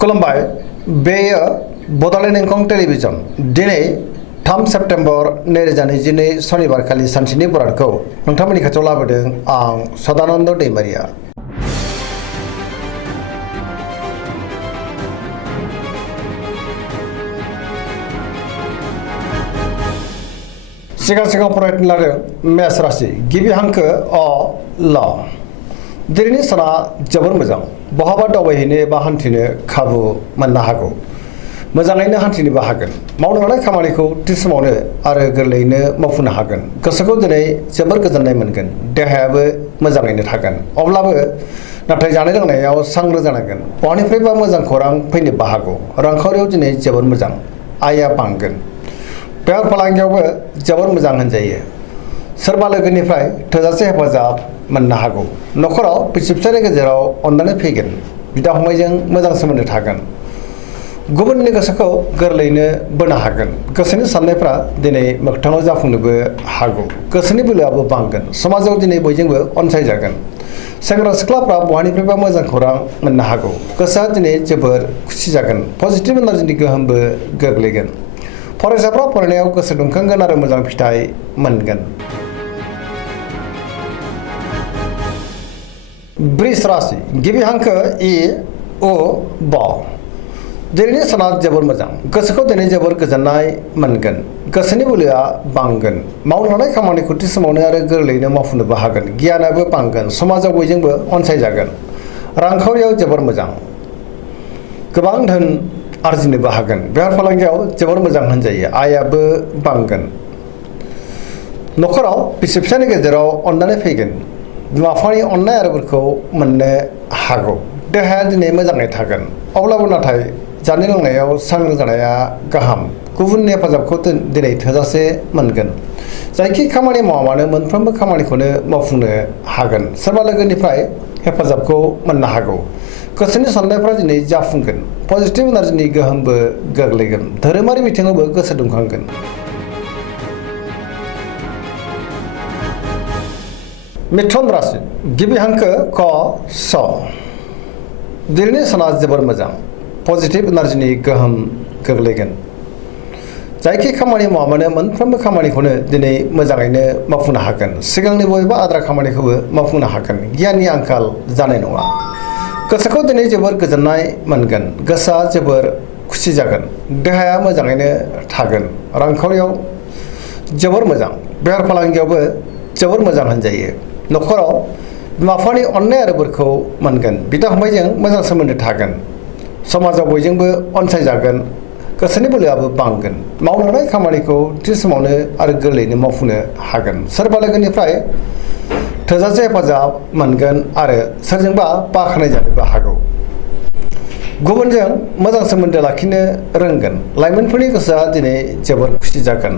खुलुमबाय बेयो बड'लेण्ड इंखं टेलिभिजन दिनै 3 सेप्तेम्बर 2022 सनिबारखालि सानसेनि बरादखौ नोंथांमोननि खाथियाव लाबोदों आं सदानन्द दैमारिया। सिगां फरायनो लादों मेष राशि गिबि हांखो अ ल दिनैनि साना जोबोर मोजां बहाबा दावबायहैनो एबा हान्थिनो खाबु मोननो हागौ मोजाङैनो हान्थिनोबो हागोन मावनो लानाय खामानिखौ थि समावनो आरो गोरलैयैनो मावफुंनो हागोन गोसोखौ दिनै जोबोर गोजोननाय मोनगोन देहायाबो मोजाङैनो थागोन अब्लाबो नाथाय जानाय लोंनायाव सांग्रां जानांगोन बहानिफ्रायबा मोजां खौरां फैनोबो हागौ रांखावरियाव दिनै जोबोर मोजां आयआ बांगोन बेफार फालांगियावबो जोबोर मोजां होनजायो सोरबा लोगोनिफ्राय थोजासे हेफाजाब मोननो हागौ न'खराव बिसि फिसायनि गेजेराव अननानै फैगोन बिदा फंबायजों मोजां सोमोन्दो थागोन गुबुननि गोसोखौ गोरलैयैनो बोनो हागोन गोसोनि साननायफ्रा दिनै मोगथाङाव जाफुंनोबो हागौ गोसोनि बोलोआबो बांगोन समाजाव दिनै बयजोंबो अनसायजागोन सेंग्रा सिख्लाफ्रा बहानिफ्रायबा मोजां खौरां मोननो हागौ गोसोआ दिनै जोबोर खुसि जागोन पजिटिभ एनार्जिनि गोहोमबो गोग्लैगोन फरायसाफ्रा फरायनायाव गोसो दुंखांगोन आरो मोजां फिथाइ मोनगोन। वृष राशि गिबि हांखो इ उ ब दिनैनि साना जोबोर मोजां गोसोखौ दिनै जोबोर गोजोननाय मोनगोन गोसोनि बोलोआ बांगोन मावनो लानाय खामानिखौ थि समावनो आरो गोरलैयैनो मावफुंनोबो हागोन गियानाबो बांगोन समाजाव बयजोंबो अनसायजागोन रांखावरियाव जोबोर मोजां गोबां धोन आरजिनोबो हागोन बेफार फालांगियाव जोबोर मोजां होनजायो आयाबो बांगोन न'खराव बिसि फिसायनि गेजेराव अननानै फैगोन बिमा बिफानि अननाय आरोफोरखौ मोननो हागौ देहाया दिनै मोजाङै थागोन अब्लाबो नाथाय जानाय लोंनायाव सांग्रां जानाया गाहाम गुबुननि हेफाजाबखौ दिनै थोजासे मोनगोन जायखि खामानि मावा मानो मोनफ्रोमबो खामानिखौनो मावफुंनो हागोन सोरबा लोगोनिफ्राय हेफाजाबखौ मोननो हागौ गोसोनि साननायफ्रा दिनै जाफुंगोन पजिटिभ एनार्जिनि गोहोमबो गोग्लैगोन धोरोमारि बिथिङावबो गोसो दुंखांगोन। मिथुन राशि गिबि हांखो क स दिनैनि साना जोबोर मोजां पजिटिभ एनार्जिनि गोहोम गोग्लैगोन जायखि खामानि मावा मानो मोनफ्रोमबो खामानिखौनो दिनै मोजाङैनो मावफुंनो हागोन सिगांनि बबेबा आद्रा खामानिखौबो मावफुंनो हागोन गियाननि आंखाल जानाय नङा गोसोखौ दिनै जोबोर गोजोननाय मोनगोन गोसोआ जोबोर खुसि जागोन देहाया मोजाङैनो थागोन रांखावरियाव जोबोर मोजां बेफार फालांगियावबो जोबोर मोजां होनजायो न'खराव बिमा बिफानि अननाय आरो बोरखौ मोनगोन बिदा फंबायजों मोजां सोमोन्दो थागोन समाजाव बयजोंबो अनसायजागोन गोसोनि बोलोआबो बांगोन मावनो लानाय खामानिखौ थि समावनो आरो गोरलैयैनो मावफुंनो हागोन सोरबा लोगोनिफ्राय थोजासे हेफाजाब मोनगोन आरो सोरजोंबा बाख्नाय जानोबो हागौ गुबुनजों मोजां सोमोन्दो लाखिनो रोंगोन लाइमोनफोरनि गोसोआ दिनै जोबोर खुसि जागोन।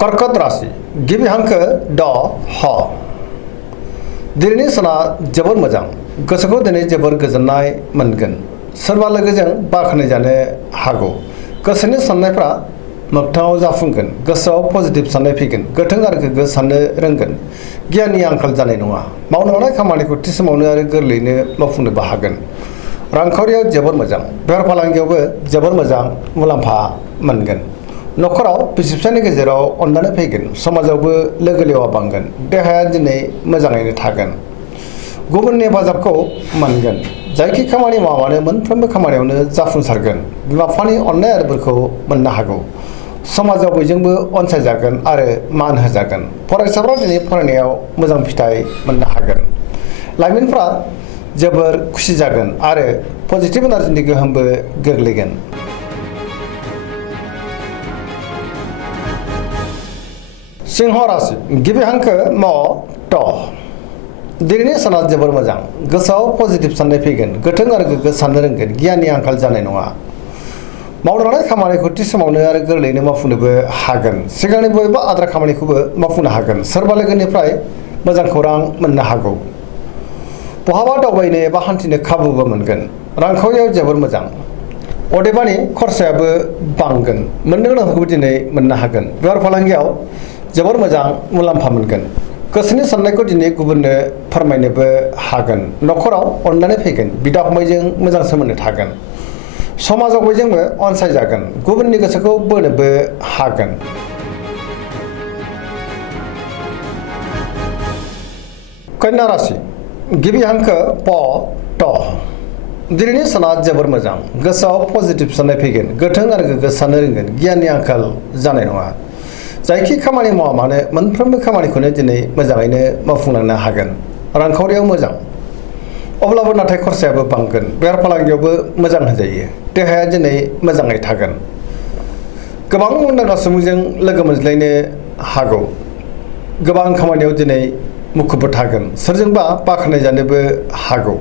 कर्कट राशि गिबि हांखो ड ह दिनैनि साना जोबोर मोजां गोसोखौ दिनै जोबोर गोजोननाय मोनगोन सोरबा लोगोजों बाख्नाय जानो हागौ गोसोनि साननायफ्रा मोगथाङाव जाफुंगोन गोसोआव पजिटिभ साननाय फैगोन गोथों आरो गोग्गो साननो रोंगोन गियाननि आंखाल जानाय नङा मावनो लानाय खामानिखौ थि समावनो आरो गोरलैयैनो मावफुंनोबो हागोन रांखावरियाव जोबोर मोजां बेफार फालांगियावबो जोबोर मोजां मुलाम्फा मोनगोन न'खराव बिसि फिसायनि गेजेराव अननानै फैगोन समाजावबो लोगो लेवा बांगोन देहाया दिनै मोजाङैनो थागोन गुबुननि हेफाजाबखौ मोनगोन जायखि खामानि मावा मानो मोनफ्रोमबो खामानियावनो जाफुंसारगोन बिमा बिफानि अननाय आरोफोरखौ मोननो हागौ समाजाव बयजोंबो अनसायजागोन आरो मान होजागोन फरायसाफ्रा दिनै फरायनायाव मोजां फिथाइ मोननो हागोन लाइमोनफ्रा जोबोर खुसि जागोन आरो पजिटिभ एनार्जिनि गोहोमबो गोग्लैगोन। सिंह राशि गिबि हांखो म ट दिनैनि साना जोबोर मोजां गोसोआव पजिटिभ साननाय फैगोन गोथों आरो गोग्गो साननो रोंगोन गियाननि आंखाल जानाय नङा मावनो लानाय खामानिखौ थि समावनो आरो गोरलैयैनो मावफुंनोबो हागोन सिगांनि बबेबा आद्रा खामानिखौबो मावफुंनो हागोन सोरबा लोगोनिफ्राय मोजां खौरां मोननो हागौ बहाबा दावबायनो एबा हान्थिनो खाबुबो मोनगोन रांखावरियाव जोबोर मोजां अदेबानि खरसायाबो बांगोन मोननो गोनांखौबो दिनै मोननो हागोन बेफार फालांगियाव जोबोर मोजां मुलाम्फा मोनगोन गोसोनि साननायखौ दिनै गुबुननो फोरमायनोबो हागोन। न'खराव अननानै फैगोन, बिदा फंबायजों मोजां सोमोन्दो थागोन, समाजाव बयजोंबो अनसायजागोन, गुबुननि गोसोखौ बोनोबो हागोन। कन्या राशि गिबि हांखो प ट। दिनैनि साना जोबोर मोजां, गोसोआव पजिटिभ साननाय फैगोन, गोथों आरो गोग्गो साननो रोंगोन, गियाननि आंखाल जानाय नङा। जायखि खामानि मावा मानो मोनफ्रोमबो खामानिखौनो दिनै मोजाङैनो मावफुंलांनो हागोन। रांखावरियाव मोजां, अब्लाबो नाथाय खरसायाबो बांगोन। बेफार फालांगियावबो मोजां होनजायो। देहाया दिनै मोजाङै थागोन। गोबां मुंदांखा सुबुंजों लोगो मोनज्लायनो हागौ। गोबां खामानियाव दिनै मुखुबबो थागोन, सोरजोंबा बाख्नाय जानोबो हागौ।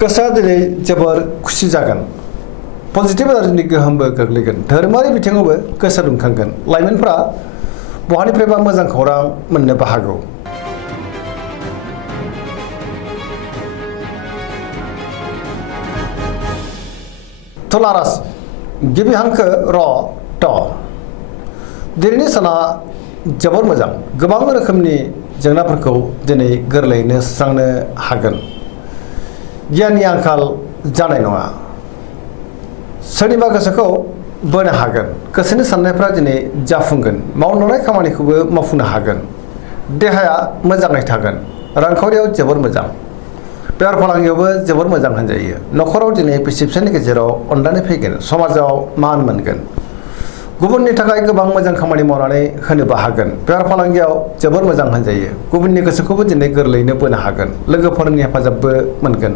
गोसोआ दिनै जोबोर खुसि जागोन। पजिटिभ एनार्जिनि गोहोमबो गोग्लैगोन। धोरोमारि बिथिङावबो गोसो दुंखांगोन। लाइमोनफ्रा बहानिफ्रायबा मोजां खौरां मोननोबो हागौ। तुला राशि गिबि हांखो र ट। दिनैनि साना जोबोर मोजां, गोबां रोखोमनि जेंनाफोरखौ दिनै गोरलैयैनो सुस्रांनो हागोन। गियाननि आंखाल जानाय नङा। सोरनिबा गोसोखौ बोनो हागोन। गोसोनि साननायफ्रा दिनै जाफुंगोन। मावलांनाय खामानिखौबो मावफुंनो हागोन। देहाया मोजाङै थागोन। रांखावरियाव जोबोर मोजां। बेफार फालांगियावबो जोबोर मोजां होनजायो। न'खराव दिनै बिसि फिसायनि गेजेराव अननानै फैगोन। समाजाव मान मोनगोन। गुबुननि थाखाय गोबां मोजां खामानि मावनानै होनोबो हागोन। बेफार फालांगियाव जोबोर मोजां होनजायो। गुबुननि गोसोखौबो दिनै गोरलैयैनो बोनो हागोन। लोगोफोरनि हेफाजाबबो मोनगोन।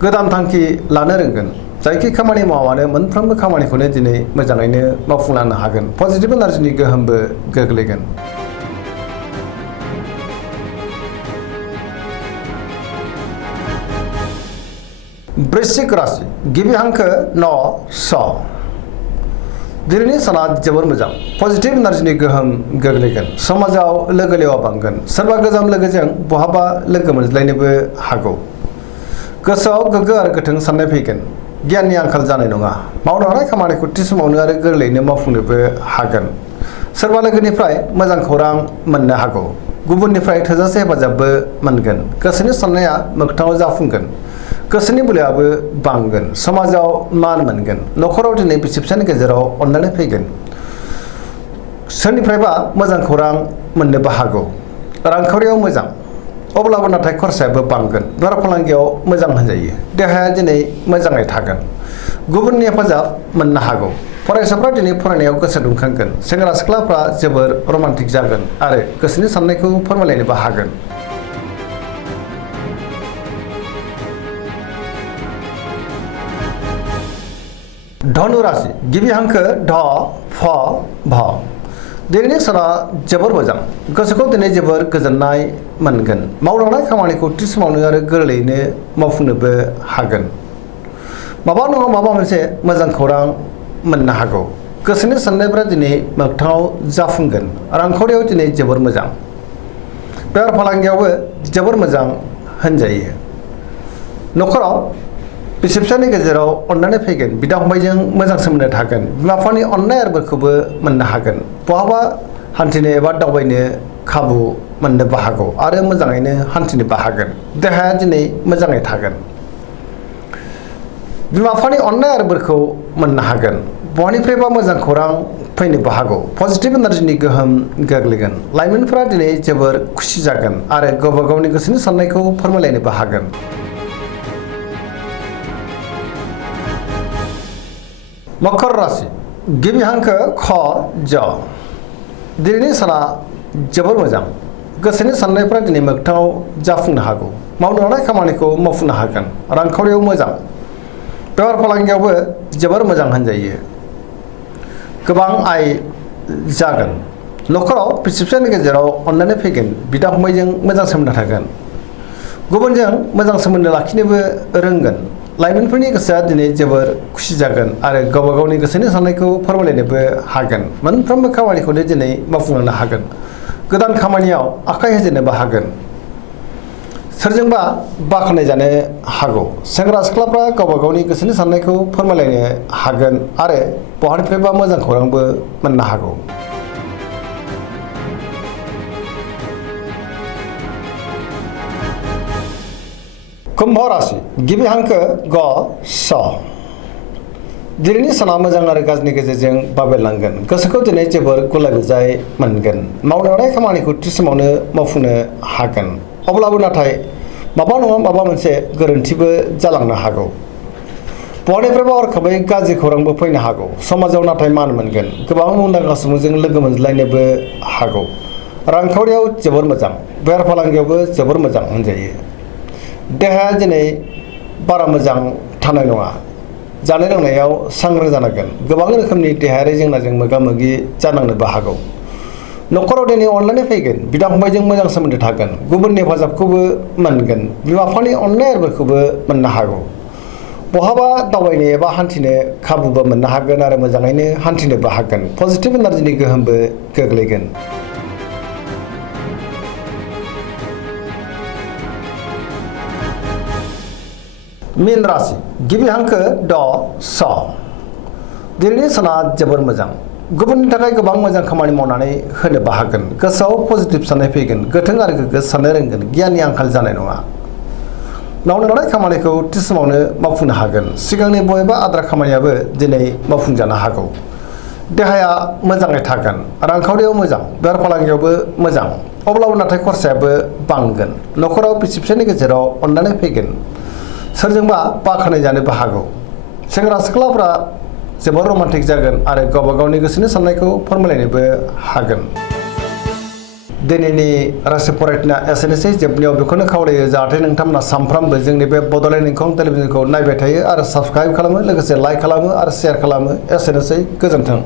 गोदान थांखि लानो रोंगोन। जायखि खामानि मावा मानो मोनफ्रोमबो खामानिखौनो दिनै मोजाङैनो मावफुंलांनो हागोन। पजिटिभ एनार्जिनि गोहोमबो गोग्लैगोन। वृश्चिक राशि गिबि हांखो न स। दिनैनि साना जोबोर मोजां, पजिटिभ एनार्जिनि गोहोम गोग्लैगोन। समाजाव लोगो लेवा बांगोन। सोरबा गोजाम लोगोजों बहाबा लोगो मोनज्लायनोबो हागौ। गोसोआव गोग्गो आरो गोथों साननाय फैगोन। गियाननि आंखाल जानाय नङा। मावनो हानाय खामानिखौ थि समावनो आरो गोरलैयैनो मावफुंनोबो हागोन। सोरबा लोगोनिफ्राय मोजां खौरां मोननो हागौ। गुबुननिफ्राय थोजासे हेफाजाबबो मोनगोन। गोसोनि साननाया मोगथाङाव जाफुंगोन। गोसोनि बोलोआबो बांगोन। समाजाव मान मोनगोन। न'खराव दिनै बिसि फिसायनि गेजेराव अननानै फैगोन। सोरनिफ्रायबा मोजां खौरां मोननोबो हागौ। रांखावरियाव मोजां, अब्लाबो नाथाय खरसायाबो बांगोन। बेफार फालांगियाव मोजां होनजायो। देहाया दिनै मोजाङै थागोन। गुबुननि हेफाजाब मोननो हागौ। फरायसाफ्रा दिनै फरायनायाव गोसो दुंखांगोन। सेंग्रा सिख्लाफ्रा जोबोर रमान्टिक जागोन आरो गोसोनि साननायखौ फोरमायलायनोबो हागोन। धनु राशि गिबि हांखो ढ फ भ। दिनैनि साना जोबोर मोजां, गोसोखौ दिनै जोबोर गोजोननाय मोनगोन। मावलांनाय खामानिखौ थि समावनो आरो गोरलैयैनो मावफुंनोबो हागोन। माबा नङा माबा मोनसे मोजां खौरां मोननो हागौ। गोसोनि साननायफ्रा दिनै मोगथाङाव जाफुंगोन। रांखावरियाव दिनै जोबोर मोजां। बेफार फालांगियावबो जोबोर मोजां होनजायो। न'खराव बिसि फिसायनि गेजेराव अननानै फैगोन। बिदा फंबायजों मोजां सोमोन्दो थागोन। बिमा बिफानि अननाय आरो बोरखौबो मोननो हागोन। बहाबा हान्थिनो एबा दावबायनो खाबु मोननोबो हागौ आरो मोजाङैनो हान्थिनोबो हागोन। देहाया दिनै मोजाङै थागोन। बिमा बिफानि अननाय आरो बोरखौ मोननो हागोन। बहानिफ्रायबा मोजां खौरां फैनोबो हागौ। पजिटिभ एनार्जिनि गोहोम गोग्लैगोन। लाइमोनफोरा दिनै जोबोर खुसि जागोन आरो गावबा गावनि गोसोनि साननायखौ फोरमायलायनोबो हागोन। मकर राशि गिबि हांखो ख ज। दिनैनि साना जोबोर मोजां, गोसोनि साननायफ्रा दिनै मोगथाङाव जाफुंनो हागौ। मावनो हानाय खामानिखौ मावफुंनो हागोन। रांखावरियाव मोजां। बेफार फालांगियावबो जोबोर मोजां होनजायो। गोबां आय जागोन। न'खराव बिसि फिसायनि गेजेराव अननानै फैगोन। बिदा फंबायजों मोजां सोमोन्दो थागोन। गुबुनजों मोजां सोमोन्दो लाखिनोबो रोंगोन। लाइमोनफोरनि गोसोआ दिनै जोबोर खुसि जागोन आरो गावबा गावनि गोसोनि साननायखौ फोरमायलायनोबो हागोन। मोनफ्रोमबो खामानिखौनो दिनै मावफुंलांनो हागोन। गोदान खामानियाव आखाइ होजेननोबो हागोन। सोरजोंबा बाख्नाय जानो हागौ। सेंग्रा सिख्लाफ्रा गावबा गावनि गोसोनि साननायखौ फोरमायलायनो हागोन आरो बहानिफ्रायबा मोजां खौरांबो मोननो हागौ। कुम्भ राशि गिबि हांखो ग स दिनैनि साना मोजां आरो गाज्रिनि गेजेरजों बाबेरलांगोन गोसोखौ दिनै जोबोर गुलाय गुजाय मोनगोन मावनो लानाय खामानिखौ थि समावनो मावफुंनो हागोन अब्लाबो नाथाय माबा नङा माबा मोनसे गोरोन्थिबो जालांनो हागौ बहानिफ्रायबा हरखाबै गाज्रि खौरांबो फैनो हागौ समाजाव नाथाय मान मोनगोन गोबां मुंदांखा सुबुंजों लोगो मोनज्लायनोबो हागौ रांखावरियाव जोबोर मोजां बेफार फालांगियावबो जोबोर मोजां होनजायो देहाया दिनै बारा मोजां थानाय नङा जानाय लोंनायाव सांग्रां जानांगोन गोबां रोखोमनि देहायारि जेंनाजों मोगा मोगि जानांनोबो हागौ न'खराव दिनै अनलायनाय फैगोन बिदा फंबायजों मोजां सोमोन्दो थागोन गुबुननि हेफाजाबखौबो मोनगोन बिमा बिफानि अननाय आरोफोरखौबो मोननो हागौ बहाबा दावबायनो एबा हान्थिनो खाबुबो मोननो हागोन आरो मोजाङैनो हान्थिनोबो हागोन पजिटिभ एनार्जिनि गोहोमबो गोग्लैगोन मीन राशि गिबि हांखो ड स दिनैनि साना जोबोर मोजां गुबुननि थाखाय गोबां मोजां खामानि मावनानै होनोबो हागोन गोसोआव पजिटिभ साननाय फैगोन गोथों आरो गोग्गो साननो रोंगोन गियाननि आंखाल जानाय नङा मावनो लानाय खामानिखौ थि समावनो मावफुंनो हागोन सिगांनि बबेबा आद्रा खामानियाबो दिनै मावफुंजानो हागौ देहाया मोजाङै थागोन रांखावरियाव मोजां बेफार फालांगियावबो मोजां अब्लाबो नाथाय खरसायाबो बांगोन न'खराव बिसि फिसायनि गेजेराव अननानै फैगोन सोरजोंबा बाखनाय जानोबो हागौ सेंग्रा सिख्लाफ्रा जोबोर रमान्टिक जागोन आरो गावबा गावनि गोसोनि साननायखौ फोरमायलायनोबो हागोन दिनैनि राशि फरायथिना एसेनोसै जोबनायाव बेखौनो खावलायो जाहाथे नोंथांमोना सानफ्रामबो जोंनि बे बड'लेण्ड इंखं टेलिभिजनखौ नायबाय थायो आरो साबस्क्राइब खालामो लोगोसे लाइक खालामो आरो शेयार खालामो एसेनोसै गोजोन्थों।